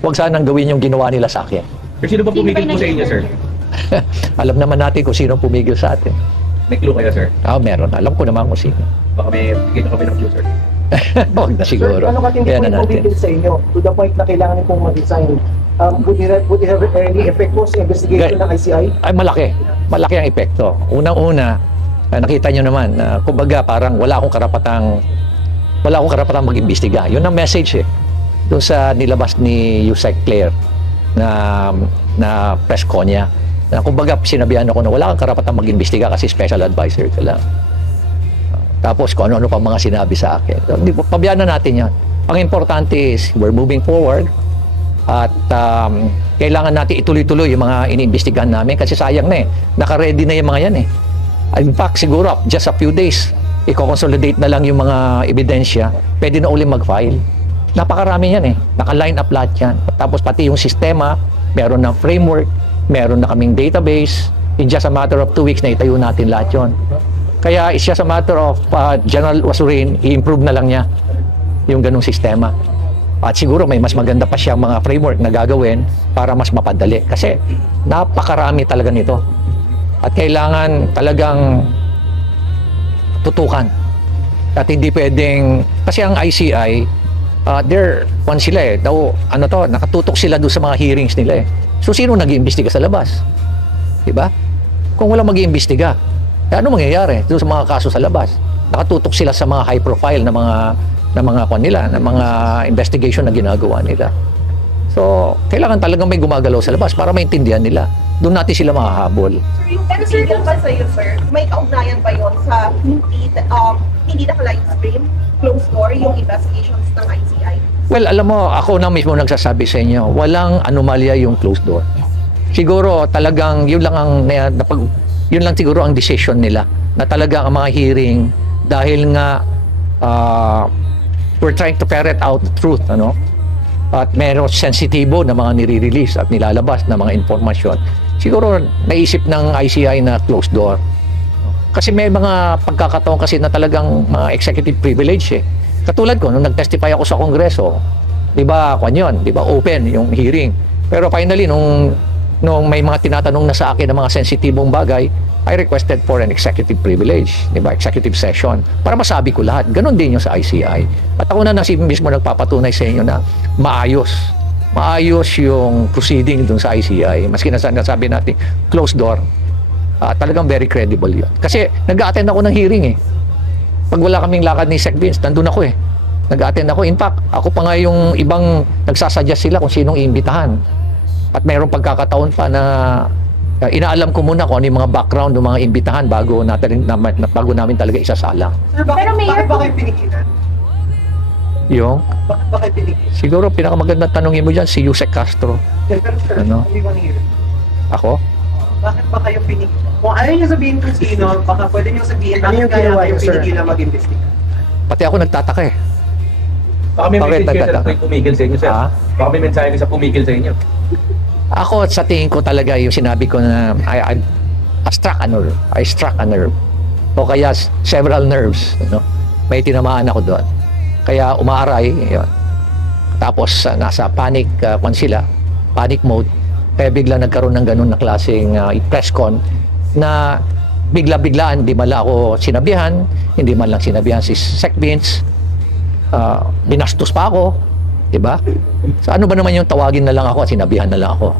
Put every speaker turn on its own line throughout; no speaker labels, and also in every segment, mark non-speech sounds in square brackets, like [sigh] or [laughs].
Huwag sanang gawin yung ginawa nila sa akin.
Sir, sino ba pumigil po sa inyo, sir? [laughs]
Alam naman natin kung sino pumigil sa atin.
May clue kayo, sir?
Ah, meron. Alam ko naman kung sino.
Baka may bigyan kami ng clue, sir. [laughs]
Huwag na siguro.
Sir, ano katindi
Kaya
po
na
yung
natin.
bumigil sa inyo to the point na kailangan niyo pong mag-resign? Um, would, it, would it have any effect po sa investigation ng ICI?
Ay, malaki. Malaki ang epekto. Unang-una, ah, nakita nyo naman, na kumbaga parang wala akong karapatang wala akong karapatang mag-imbestiga. Yun ang message eh. Doon sa nilabas ni Yusek Claire na na press con niya. Na kumbaga sinabihan ako na wala kang karapatang mag-imbestiga kasi special advisor ka lang. Tapos kung ano-ano pa mga sinabi sa akin. So, di, na natin yan. Ang importante is we're moving forward at um, kailangan natin ituloy-tuloy yung mga iniimbestigahan namin kasi sayang na eh. Naka-ready na yung mga yan eh. In fact, siguro just a few days, i-consolidate na lang yung mga ebidensya, pwede na uli mag-file. Napakarami yan eh. Naka-line up lahat yan. Tapos pati yung sistema, meron ng framework, meron na kaming database. In just a matter of two weeks na itayo natin lahat yon. Kaya it's just a matter of uh, General Wasurin, i-improve na lang niya yung ganung sistema. At siguro may mas maganda pa siya mga framework na gagawin para mas mapadali. Kasi napakarami talaga nito. At kailangan talagang tutukan. At hindi pwedeng, kasi ang ICI, uh, they're, one sila eh, daw, ano to, nakatutok sila doon sa mga hearings nila eh. So, sino nag-iimbestiga sa labas? Diba? Kung walang mag-iimbestiga, eh, ano mangyayari doon sa mga kaso sa labas? Nakatutok sila sa mga high profile na mga na mga kwan nila, na mga investigation na ginagawa nila. So, kailangan talagang may gumagalaw sa labas para maintindihan nila. Doon natin sila
yung pero sir, kung ba sa'yo, sir, may kaugnayan ba yun sa hindi, um, hindi naka-live stream, closed door, yung investigations ng ICI?
Well, alam mo, ako na mismo nagsasabi sa inyo, walang anomalya yung closed door. Siguro talagang yun lang ang na, napag, yun lang siguro ang decision nila na talagang ang mga hearing dahil nga ah, we're trying to ferret out the truth, ano? At meron sensitibo na mga nire-release at nilalabas na mga informasyon. Siguro naisip ng ICI na closed door. Kasi may mga pagkakataon kasi na talagang mga executive privilege eh. Katulad ko, nung nag-testify ako sa Kongreso, di ba, kwan yun, di ba, open yung hearing. Pero finally, nung, nung may mga tinatanong na sa akin ng mga sensitibong bagay, I requested for an executive privilege, di ba, executive session, para masabi ko lahat. Ganon din yung sa ICI. At ako na nasi mismo nagpapatunay sa inyo na maayos. Maayos yung proceeding dun sa ICI. Maski na nasabi natin, closed door. Ah, talagang very credible yun. Kasi nag-attend ako ng hearing eh. Pag wala kaming lakad ni Sec Vince, nandun ako eh. Nag-attend ako. In fact, ako pa nga yung ibang nagsasuggest sila kung sinong iimbitahan. At mayroong pagkakataon pa na uh, inaalam ko muna kung ano yung mga background ng mga imbitahan bago natin na, na- bago namin talaga.
Sir, bakit,
Pero Mayor,
bakit ba kayo pinigilan?
Yung
Bakit ba kayo pinigilan?
siguro pinakamagandang tanongin mo diyan si Yusek Castro.
Yeah, pero sir,
Ano? Ako?
Bakit ba kayo pinigilan? Kung ayaw niyo sabihin kung sino, baka pwede niyo sabihin ano yung ginawa kayo pinigilan mag-investiga.
Pati ako nagtataka eh.
Baka may
Bakit
message kayo, sir,
nagtataka?
na pumigil sa inyo, sir.
Ah?
Baka may mensahe kayo sa pumigil sa inyo.
Ako sa tingin ko talaga yung sinabi ko na I, I, I struck a nerve. I struck a nerve. O kaya s- several nerves. No? May tinamaan ako doon. Kaya umaaray. Yun. Tapos uh, nasa panic uh, kwan sila. Panic mode. Kaya bigla nagkaroon ng ganun na klaseng uh, press con na bigla-biglaan, hindi man lang ako sinabihan, hindi man lang sinabihan si Sec Vince, uh, binastos pa ako, di ba? So ano ba naman yung tawagin na lang ako at sinabihan na lang ako?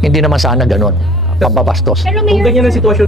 Hindi naman sana ganun, pambabastos.
Pero
Kung ganyan ang sitwasyon